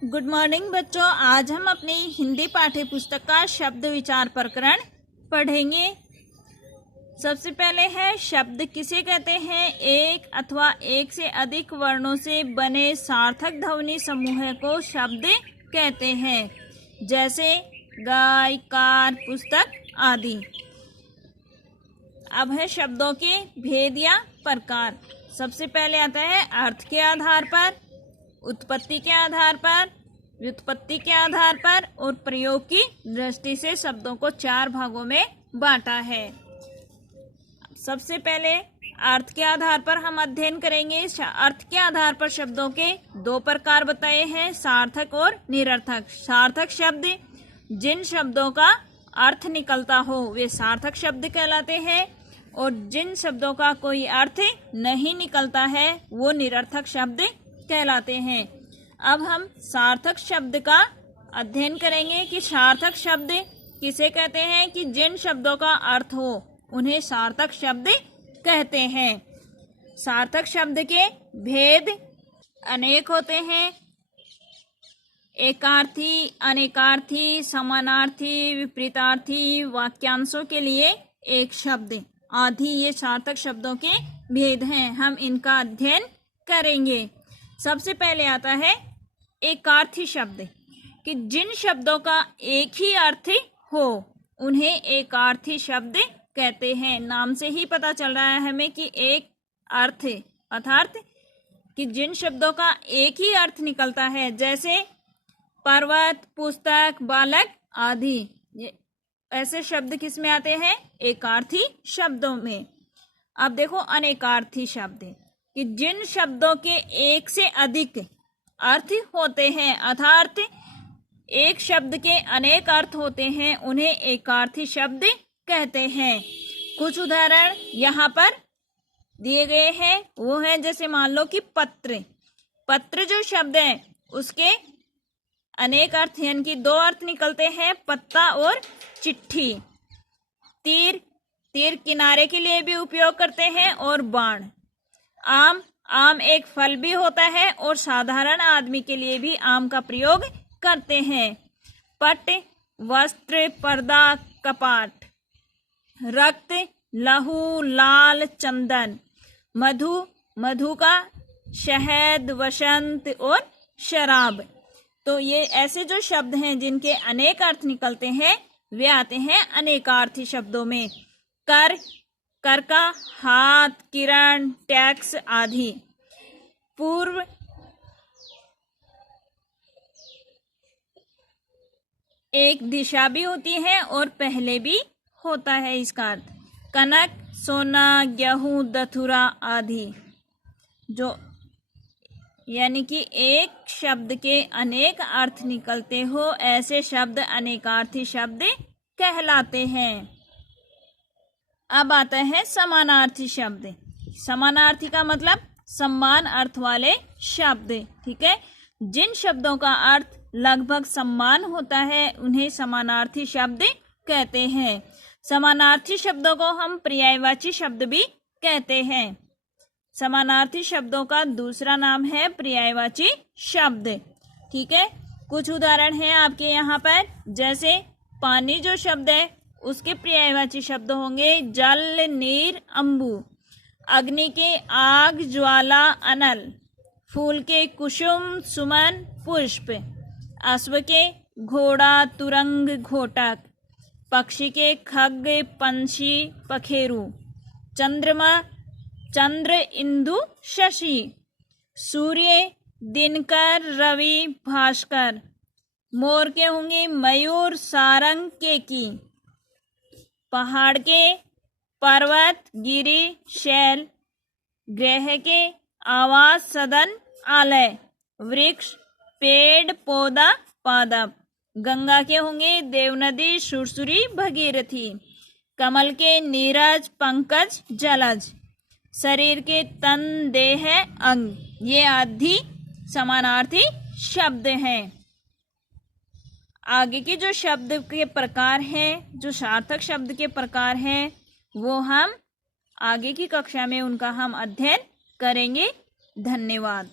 Good morning बच्चों। आज हम अपनी हिंदी पाठ्य पुस्तक का शब्द विचार प्रकरण पढ़ेंगे। सबसे पहले है शब्द किसे कहते हैं। एक अथवा एक से अधिक वर्णों से बने सार्थक ध्वनि समूह को शब्द कहते हैं, जैसे गाय, कार, पुस्तक आदि। अब है शब्दों के भेद या प्रकार। सबसे पहले आता है अर्थ के आधार पर, उत्पत्ति के आधार पर, व्युत्पत्ति के आधार पर और प्रयोग की दृष्टि से शब्दों को 4 भागों में बांटा है। सबसे पहले अर्थ के आधार पर हम अध्ययन करेंगे। अर्थ के आधार पर शब्दों के 2 प्रकार बताए हैं, सार्थक और निरर्थक। सार्थक शब्द जिन शब्दों का अर्थ निकलता हो वे सार्थक शब्द कहलाते हैं, और जिन शब्दों का कोई अर्थ नहीं निकलता है वो निरर्थक शब्द कहलाते हैं। अब हम सार्थक शब्द का अध्ययन करेंगे कि सार्थक शब्द किसे कहते हैं। कि जिन शब्दों का अर्थ हो उन्हें सार्थक शब्द कहते हैं। सार्थक शब्द के भेद अनेक होते हैं। एकार्थी, अनेकार्थी, समानार्थी, विपरीतार्थी, वाक्यांशों के लिए एक शब्द आदि, ये सार्थक शब्दों के भेद हैं। हम इनका अध्ययन करेंगे। सबसे पहले आता है एकार्थी शब्द, कि जिन शब्दों का एक ही अर्थ हो उन्हें एकार्थी शब्द कहते हैं। नाम से ही पता चल रहा है हमें कि एक अर्थ अर्थात कि जिन शब्दों का एक ही अर्थ निकलता है, जैसे पर्वत, पुस्तक, बालक आदि। ऐसे शब्द किस में आते हैं? एकार्थी शब्दों में। अब देखो अनेकार्थी शब्द, कि जिन शब्दों के एक से अधिक अर्थ होते हैं, अर्थात एक शब्द के अनेक अर्थ होते हैं, उन्हें एकार्थी शब्द कहते हैं। कुछ उदाहरण यहाँ पर दिए गए हैं। वो है जैसे मान लो कि पत्र। पत्र जो शब्द है उसके अनेक अर्थ यानी कि 2 अर्थ निकलते हैं, पत्ता और चिट्ठी। तीर, तीर किनारे के लिए भी उपयोग करते हैं, और बाण। आम, आम एक फल भी होता है और साधारण आदमी के लिए भी आम का प्रयोग करते हैं। पट, वस्त्र, पर्दा, कपाट। रक्त, लहू, लाल, चंदन। मधु, मधु का शहद, वसंत और शराब। तो ये ऐसे जो शब्द हैं जिनके अनेक अर्थ निकलते हैं वे आते हैं अनेकार्थी शब्दों में। कर, कर का हाथ, किरण, टैक्स आदि। पूर्व, एक दिशा भी होती है और पहले भी होता है इसका अर्थ। कनक, सोना, गेहूं, दथुरा आदि। जो यानी कि एक शब्द के अनेक अर्थ निकलते हो ऐसे शब्द अनेकार्थी शब्द कहलाते हैं। अब आता है समानार्थी शब्द। समानार्थी का मतलब समान अर्थ वाले शब्द। ठीक है, जिन शब्दों का अर्थ लगभग समान होता है उन्हें समानार्थी शब्द कहते हैं। समानार्थी शब्दों को हम पर्यायवाची शब्द भी कहते हैं। समानार्थी शब्दों का दूसरा नाम है पर्यायवाची शब्द। ठीक है, कुछ उदाहरण हैं आपके यहाँ पर। जैसे पानी जो शब्द है उसके पर्यायवाची शब्द होंगे जल, नीर, अंबु। अग्नि के आग, ज्वाला, अनल। फूल के कुसुम, सुमन, पुष्प। अश्व के घोड़ा, तुरंग, घोटक। पक्षी के खग, पंछी, पखेरु। चंद्रमा, चंद्र, इंदु, शशि। सूर्य, दिनकर, रवि, भास्कर। मोर के होंगे मयूर, सारंग, केकी। पहाड़ के पर्वत, गिरि, शैल। ग्रह के आवास, सदन, आलय। वृक्ष, पेड़, पौधा, पादप। गंगा के होंगे देवनदी, सुरसुरी, भगीरथी। कमल के नीरज, पंकज, जलज। शरीर के तन, देह, अंग। ये आदि समानार्थी शब्द हैं। आगे के जो शब्द के प्रकार हैं, जो सार्थक शब्द के प्रकार हैं, वो हम आगे की कक्षा में उनका हम अध्ययन करेंगे। धन्यवाद।